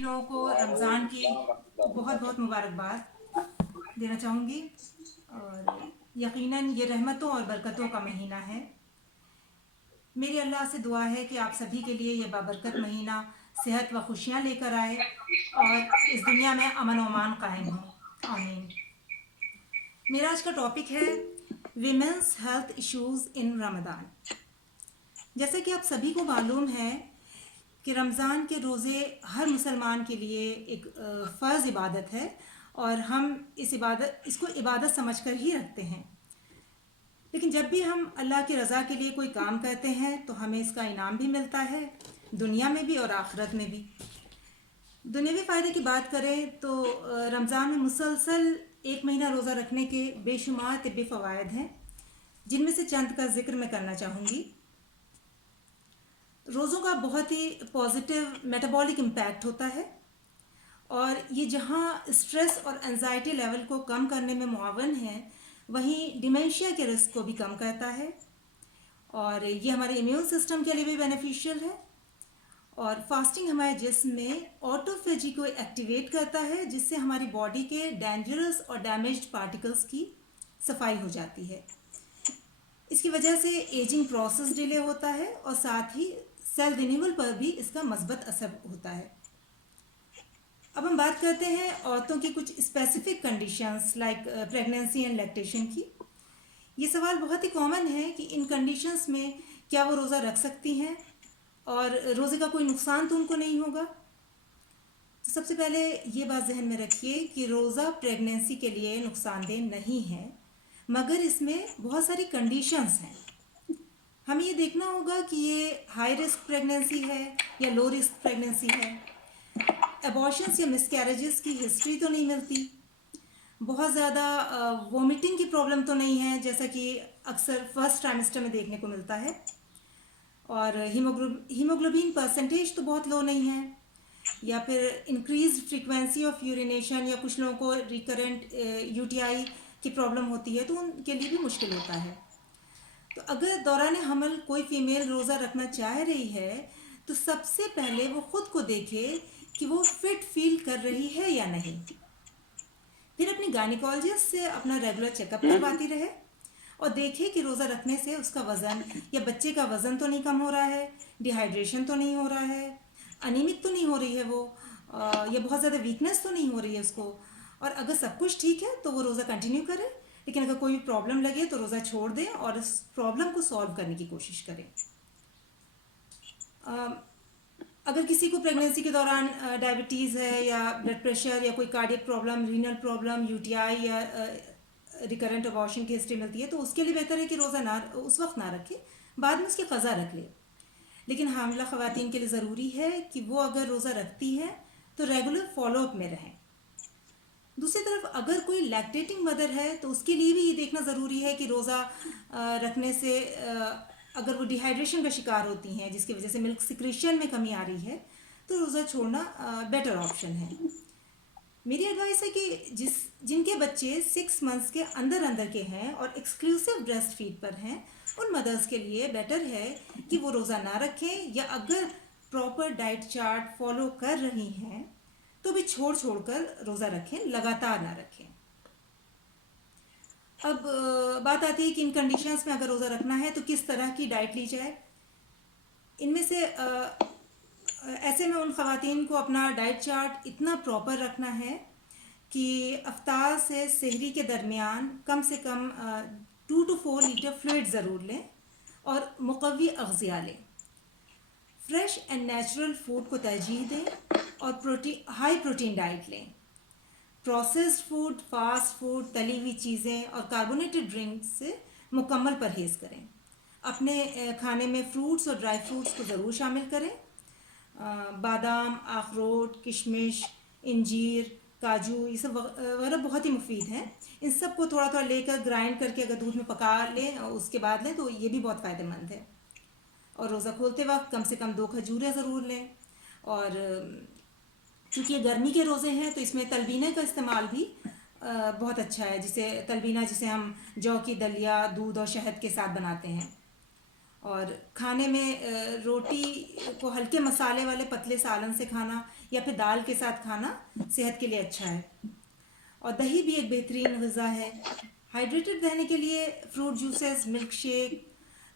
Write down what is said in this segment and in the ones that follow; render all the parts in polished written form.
लोगों को रमज़ान की बहुत बहुत मुबारकबाद देना चाहूँगी। और यकीनन ये रहमतों और बरकतों का महीना है। मेरी अल्लाह से दुआ है कि आप सभी के लिए ये बाबरकत महीना सेहत व खुशियाँ लेकर आए और इस दुनिया में अमन व अमान कायम हो। आमीन। मेरा आज का टॉपिक है विमेंस हेल्थ इश्यूज़ इन रमज़ान। जैसा कि आप सभी को मालूम है कि रमज़ान के रोज़े हर मुसलमान के लिए एक फ़र्ज़ इबादत है और हम इसको इबादत समझकर ही रखते हैं। लेकिन जब भी हम अल्लाह की रज़ा के लिए कोई काम करते हैं तो हमें इसका इनाम भी मिलता है, दुनिया में भी और आखिरत में भी। दुनियावी फ़ायदे की बात करें तो रमज़ान में मुसलसल एक महीना रोज़ा रखने के बेशुमार तिब्बी फ़वाइद हैं, जिनमें से चंद का ज़िक्र मैं करना चाहूँगी। रोज़ों का बहुत ही पॉजिटिव मेटाबॉलिक इम्पैक्ट होता है और ये जहाँ स्ट्रेस और एंजाइटी लेवल को कम करने में मुआवन है, वहीं डिमेंशिया के रिस्क को भी कम करता है और ये हमारे इम्यून सिस्टम के लिए भी बेनिफिशियल है। और फास्टिंग हमारे जिस्म में ऑटोफेजी को एक्टिवेट करता है, जिससे हमारी बॉडी के डेंजरस और डैमेज्ड पार्टिकल्स की सफाई हो जाती है। इसकी वजह से एजिंग प्रोसेस डिले होता है और साथ ही सेल रिन्यूअल पर भी इसका मस्बत असर होता है। अब हम बात करते हैं औरतों की कुछ specific conditions like pregnancy and lactation की। ये सवाल बहुत ही कॉमन है कि इन कंडीशंस में क्या वो रोज़ा रख सकती हैं और रोज़े का कोई नुकसान तो उनको नहीं होगा। तो सबसे पहले ये बात जहन में रखिए कि रोज़ा प्रेगनेंसी के लिए नुकसानदेह नहीं है, मगर इसमें बहुत सारी कंडीशंस हैं। हमें ये देखना होगा कि ये हाई रिस्क प्रेगनेंसी है या लो रिस्क प्रेगनेंसी है। एबॉर्शंस या मिसकैरेजेस की हिस्ट्री तो नहीं मिलती। बहुत ज़्यादा वोमिटिंग की प्रॉब्लम तो नहीं है, जैसा कि अक्सर फर्स्ट ट्राइमेस्टर में देखने को मिलता है। और हीमोग्लोबिन परसेंटेज तो बहुत लो नहीं है, या फिर इंक्रीज फ्रीक्वेंसी ऑफ यूरिनेशन, या कुछ लोगों को रिकरेंट यूटीआई की प्रॉब्लम होती है तो उनके लिए भी मुश्किल होता है। तो अगर दौरान हमल कोई फीमेल रोज़ा रखना चाह रही है तो सबसे पहले वो खुद को देखे कि वो फिट फील कर रही है या नहीं। फिर अपनी गायनिकोलॉजिस्ट से अपना रेगुलर चेकअप करवाती रहे और देखे कि रोज़ा रखने से उसका वज़न या बच्चे का वज़न तो नहीं कम हो रहा है, डिहाइड्रेशन तो नहीं हो रहा है, अनीमिक तो नहीं हो रही है वो, या बहुत ज़्यादा वीकनेस तो नहीं हो रही है उसको। और अगर सब कुछ ठीक है तो वो रोज़ा कंटिन्यू करे, लेकिन अगर कोई भी प्रॉब्लम लगे तो रोज़ा छोड़ दें और इस प्रॉब्लम को सॉल्व करने की कोशिश करें। अगर किसी को प्रेगनेंसी के दौरान डायबिटीज़ है या ब्लड प्रेशर या कोई cardiac problem, renal problem, UTI या रिकरेंट अबॉर्शन की हिस्ट्री मिलती है तो उसके लिए बेहतर है कि रोज़ा ना उस वक्त ना रखे, बाद में उसकी क़ज़ा रख ले। लेकिन हामिला ख़वातीन के लिए ज़रूरी है कि वो अगर रोज़ा रखती हैं तो रेगुलर फॉलोअप में रहें। दूसरी तरफ अगर कोई लैक्टेटिंग मदर है तो उसके लिए भी ये देखना ज़रूरी है कि रोज़ा रखने से अगर वो डिहाइड्रेशन का शिकार होती हैं, जिसकी वजह से मिल्क सिक्रेशन में कमी आ रही है, तो रोज़ा छोड़ना बेटर ऑप्शन है। मेरी एडवाइस है कि जिनके बच्चे 6 मंथ्स के अंदर अंदर के हैं और एक्सक्लूसिव ब्रेस्ट फीड पर हैं, उन मदर्स के लिए बेटर है कि वो रोज़ा ना रखें, या अगर प्रॉपर डाइट चार्ट फॉलो कर रही हैं तो भी छोड़ छोड़ कर रोज़ा रखें, लगातार ना रखें। अब बात आती है कि इन कंडीशंस में अगर रोज़ा रखना है तो किस तरह की डाइट ली जाए। इनमें से ऐसे में उन ख़वातीन को अपना डाइट चार्ट इतना प्रॉपर रखना है कि अफ्तार से सहरी के दरमियान कम से कम 2 to 4 लीटर फ्लूइड ज़रूर लें और मुक़व्वी अग़ज़िया लें। फ्रेश एंड नेचुरल फूड को तरजीह दें और हाई प्रोटीन डाइट लें। प्रोसेस्ड फूड, फास्ट फूड, तली हुई चीज़ें और कार्बोनेटेड ड्रिंक से मुकम्मल परहेज़ करें। अपने खाने में फ्रूट्स और ड्राई फ्रूट्स को ज़रूर शामिल करें। बादाम, अखरोट, किशमिश, इंजीर, काजू, ये सब वगैरह बहुत ही मुफीद हैं। इन सब को थोड़ा थोड़ा लेकर ग्राइंड करके अगर दूध में पका लें और उसके बाद लें तो ये भी बहुत फ़ायदेमंद है। और रोज़ा खोलते वक्त कम से कम 2 खजूरें ज़रूर लें। और चूँकि ये गर्मी के रोज़े हैं तो इसमें तलबीने का इस्तेमाल भी बहुत अच्छा है, जिसे हम जौ की दलिया, दूध और शहद के साथ बनाते हैं। और खाने में रोटी को हल्के मसाले वाले पतले सालन से खाना या फिर दाल के साथ खाना सेहत के लिए अच्छा है। और दही भी एक बेहतरीन ग़िज़ा है। हाइड्रेटेड रहने के लिए फ्रूट जूसेस, मिल्क शेक,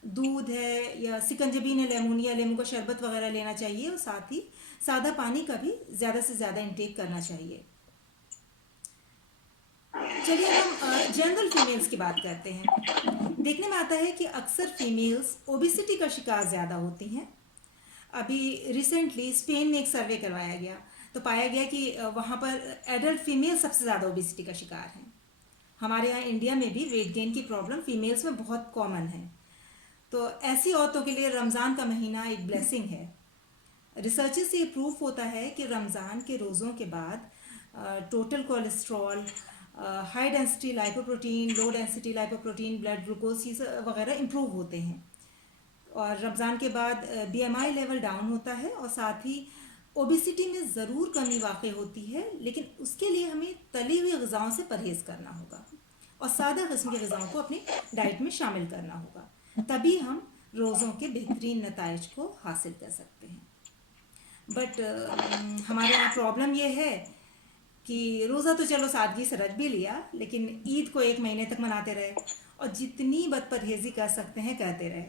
दूध है या सिकंजबीन है, लेमन या लेमू का शरबत वगैरह लेना चाहिए। और साथ ही सादा पानी का भी ज़्यादा से ज़्यादा इंटेक करना चाहिए। चलिए हम जनरल फीमेल्स की बात करते हैं। देखने में आता है कि अक्सर फीमेल्स ओबिसिटी का शिकार ज़्यादा होती हैं। अभी रिसेंटली स्पेन में एक सर्वे करवाया गया तो पाया गया कि वहाँ पर एडल्ट फीमेल सबसे ज़्यादा ओबिसिटी का शिकार हैं। हमारे यहाँ इंडिया में भी वेट गेन की प्रॉब्लम फीमेल्स में बहुत कॉमन है। तो ऐसी औरतों के लिए रमज़ान का महीना एक ब्लेसिंग है। रिसर्चेस से ये प्रूफ होता है कि रमज़ान के रोज़ों के बाद total cholesterol, high density lipoprotein, low density lipoprotein, blood glucose वगैरह इम्प्रूव होते हैं। और रमज़ान के बाद बीएमआई लेवल डाउन होता है और साथ ही ओबिसिटी में ज़रूर कमी वाक़ई होती है, लेकिन उसके लिए हमें तली हुई ग़िज़ाओं से परहेज़ करना होगा और सादा किस्म की ग़िज़ाओं को अपनी डाइट में शामिल करना होगा। तभी हम रोज़ों के बेहतरीन नताइज को हासिल कर सकते हैं। बट हमारे यहाँ प्रॉब्लम ये है कि रोज़ा तो चलो सादगी से रख भी लिया, लेकिन ईद को 1 महीने तक मनाते रहे और जितनी बदपरहेज़ी कर सकते हैं करते रहे।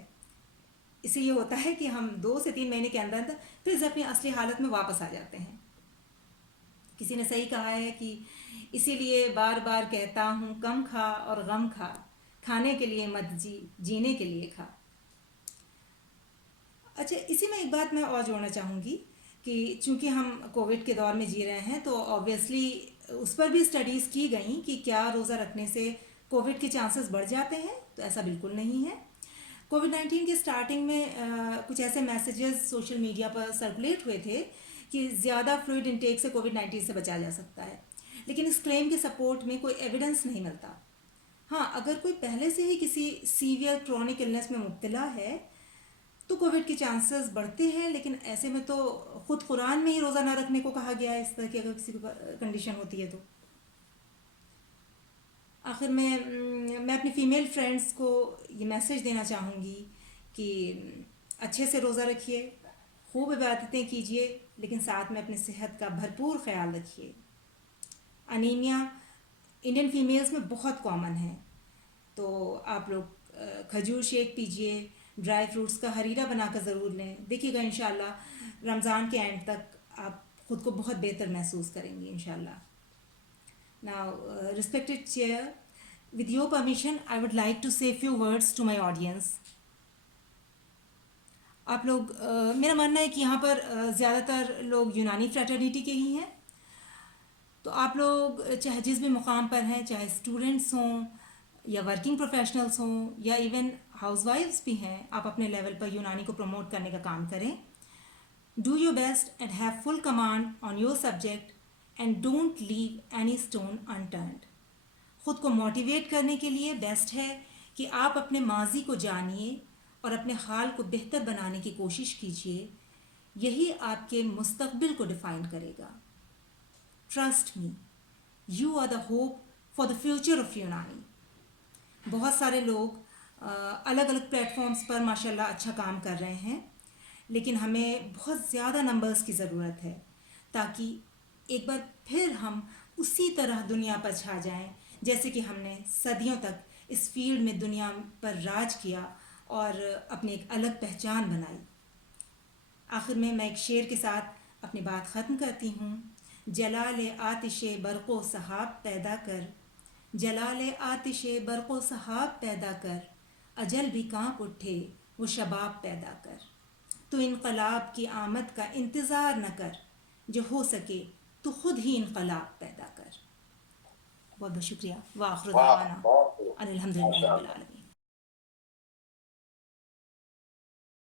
इससे ये होता है कि हम 2 से 3 महीने के अंदर अंदर फिर से अपनी असली हालत में वापस आ जाते हैं। किसी ने सही कहा है कि इसीलिए बार बार कहता हूँ कम खा और गम खा, खाने के लिए मत जी, जीने के लिए खा। अच्छा, इसी में एक बात मैं और जोड़ना चाहूँगी कि चूँकि हम कोविड के दौर में जी रहे हैं तो ऑब्वियसली उस पर भी स्टडीज़ की गई कि क्या रोज़ा रखने से कोविड के चांसेस बढ़ जाते हैं। तो ऐसा बिल्कुल नहीं है। कोविड-19 के स्टार्टिंग में कुछ ऐसे मैसेजेस सोशल मीडिया पर सर्कुलेट हुए थे कि ज़्यादा फ्लूइड इंटेक से कोविड-19 से बचा जा सकता है, लेकिन इस क्लेम के सपोर्ट में कोई एविडेंस नहीं मिलता। हाँ, अगर कोई पहले से ही किसी सीवियर क्रोनिक इलनेस में मुब्तला है तो कोविड के चांसेस बढ़ते हैं, लेकिन ऐसे में तो खुद कुरान में ही रोज़ा ना रखने को कहा गया है इस तरह की अगर किसी को कंडीशन होती है तो। आखिर में मैं अपनी फ़ीमेल फ्रेंड्स को ये मैसेज देना चाहूँगी कि अच्छे से रोज़ा रखिए, खूब इबादतें कीजिए, लेकिन साथ में अपनी सेहत का भरपूर ख्याल रखिए। अनीमिया इंडियन फीमेल्स में बहुत कॉमन है, तो आप लोग खजूर शेक पीजिए, ड्राई फ्रूट्स का हरीरा बनाकर ज़रूर लें। देखिएगा इंशाल्लाह रमज़ान के एंड तक आप ख़ुद को बहुत बेहतर महसूस करेंगी इंशाल्लाह। Now, respected chair, with your permission, I would like to say a few words to my audience. आप लोग मेरा मानना है कि यहाँ पर ज़्यादातर लोग यूनानी फ्रेटर्निटी के ही हैं। तो आप लोग चाहे जिस भी मुकाम पर हैं, चाहे स्टूडेंट्स हों या वर्किंग प्रोफेशनल्स हों या इवन हाउसवाइफ्स भी हैं, आप अपने लेवल पर यूनानी को प्रमोट करने का काम करें। Do your best and have full command on your subject and don't leave any stone unturned. ख़ुद को मोटिवेट करने के लिए बेस्ट है कि आप अपने माजी को जानिए और अपने हाल को बेहतर बनाने की कोशिश कीजिए। यही आपके मुस्तकबिल को डिफ़ाइन करेगा। Trust me, you are the hope for the future of Unani. बहुत सारे लोग अलग अलग प्लेटफॉर्म्स पर माशाल्लाह अच्छा काम कर रहे हैं, लेकिन हमें बहुत ज़्यादा नंबर्स की ज़रूरत है ताकि एक बार फिर हम उसी तरह दुनिया पर छा जाएं जैसे कि हमने सदियों तक इस फील्ड में दुनिया पर राज किया और अपनी एक अलग पहचान बनाई। आखिर में मैं एक शेर के साथ अपनी बात ख़त्म करती हूँ। जलाल आतिशे बरक़ो सहाब पैदा कर, जलाल आतिशे बरक़ो सहाब पैदा कर, अजल भी काँप उठे वो शबाब पैदा कर। तो इनकलाब की आमद का इंतज़ार न कर, जो हो सके तो खुद ही इनकलाब पैदा कर। बहुत बहुत शुक्रिया। व आखिर दावाना अनिल हम्दुलिल्लाहि रब्बिल आलमीन।